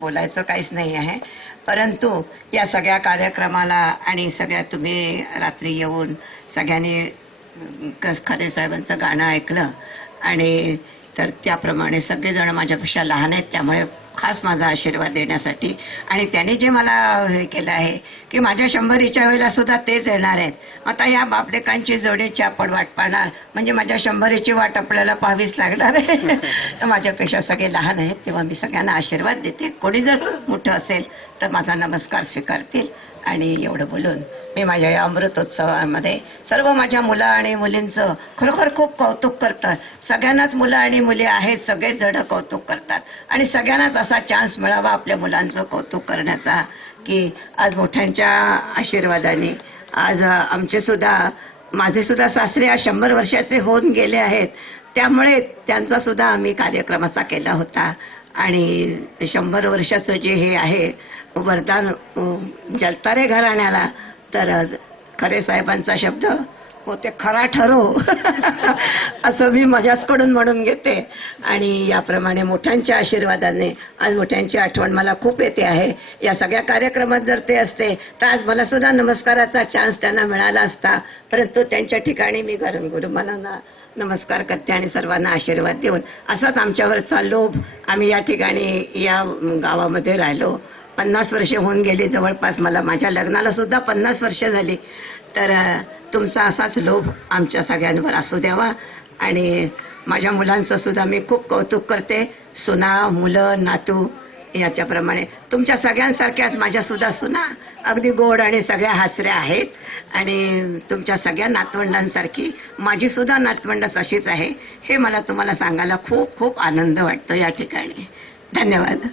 बोलायचं काहीच नाही आहे. परंतु या सगळ्या कार्यक्रमाला आणि सगळ्या तुम्ही रात्री येऊन सगळ्यांनी खरे साहेबांचं गाणं ऐकलं आणि तर त्याप्रमाणे सगळेजण माझ्यापेक्षा लहान आहेत, त्यामुळे खास माझा आशीर्वाद देण्यासाठी आणि त्यांनी जे मला हे केलं आहे की माझ्या 100च्या वेळेला सुद्धा तेच येणार आहेत. आता या बापलेकांची जोडीची आपण वाट पाहणार म्हणजे माझ्या 100ची वाट आपल्याला पाहावीच लागणार आहे. तर माझ्यापेक्षा सगळे लहान आहेत, तेव्हा मी सगळ्यांना आशीर्वाद देते. कोणी जर मोठं असेल तर माझा नमस्कार स्वीकारतील. आणि एवढं बोलून मी माझ्या या अमृतोत्सवामध्ये सर्व माझ्या मुलं आणि मुलींचं खरोखर खूप कौतुक करतं. सगळ्यांनाच मुलं आणि मुली आहेत, सगळेच जण कौतुक करतात आणि सगळ्यांनाच असा चान्स मिळावा आपल्या मुलांचं कौतुक करण्याचा की आज मोठ्यांच्या आशीर्वादाने आज आमचे सुद्धा माझे सुद्धा सासरे आज 100 वर्षाचे होऊन गेले आहेत, त्यामुळे त्यांचा सुद्धा आम्ही कार्यक्रम असा केला होता. आणि 100 वर्षाचं जे हे आहे वरदान जलतारे घराण्याला, तर खरे साहेबांचा शब्द हो ते खरा ठरो असं मी माझ्याचकडून म्हणून घेते. आणि याप्रमाणे मोठ्यांच्या आशीर्वादाने आज मोठ्यांची आठवण मला खूप येते आहे. या सगळ्या कार्यक्रमात जर ते असते तर आज मला सुद्धा नमस्काराचा चान्स त्यांना मिळाला असता, परंतु त्यांच्या ठिकाणी मी गुरुमानांना नमस्कार करते आणि सर्वांना आशीर्वाद देऊन असाच आमच्यावरचा लोभ आम्ही या ठिकाणी या गावामध्ये राहिलो. 50 वर्ष होऊन गेली जवळपास, मला माझ्या लग्नाला सुद्धा 50 वर्ष झाली. तर तुमचा असाच लोभ आमच्या सगळ्यांवर असू द्यावा. आणि माझ्या मुलांचं सुद्धा मी खूप कौतुक करते. सुना, मुलं, नातू याच्याप्रमाणे तुमच्या सगळ्यांसारख्याच माझ्या सुद्धा सुना अगदी गोड आणि सगळ्या हसऱ्या आहेत. आणि तुमच्या सगळ्या नातवंडांसारखी माझी सुद्धा नातवंड तशीच आहे. हे मला तुम्हाला सांगायला खूप खूप आनंद वाटतो या ठिकाणी. धन्यवाद.